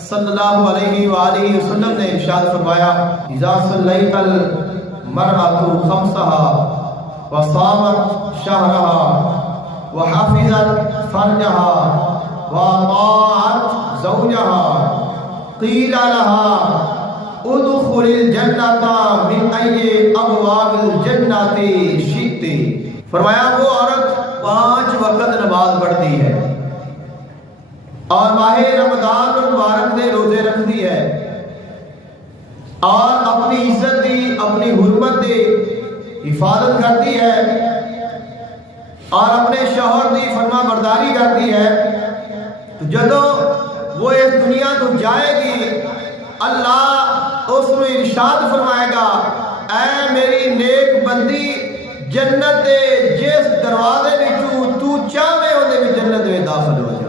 सल्लल्लाहु अलैहि वसल्लम ने इरशाद फरमाया, इज़ा सल्लैतल मरअतु खम्सहा व सामत शहरहा व हाफिज़त फरजहा व अताअत ज़ौजहा क़ीला लहा उदखुलिल जन्नता मिन अय्यि अबवाबिल जन्नति शि'ति। फरमाया वो औरत 5 वक्त नमाज पढ़ती है और माहे रमजान मुबारक में रोजे रखती है और अपनी इज्जत दी, अपनी हुर्मत दी हिफाजत करती है और अपने शौहर दी फरमा बरदारी करती है, तो जदों वो इस दुनिया तो जाएगी अल्लाह उसमें इरशाद फरमाएगा, ऐ मेरी नेक बंदी जन्नत दे जिस दरवाजे विचों तू चाहे उहदे विच जन्नत में दाखिल हो।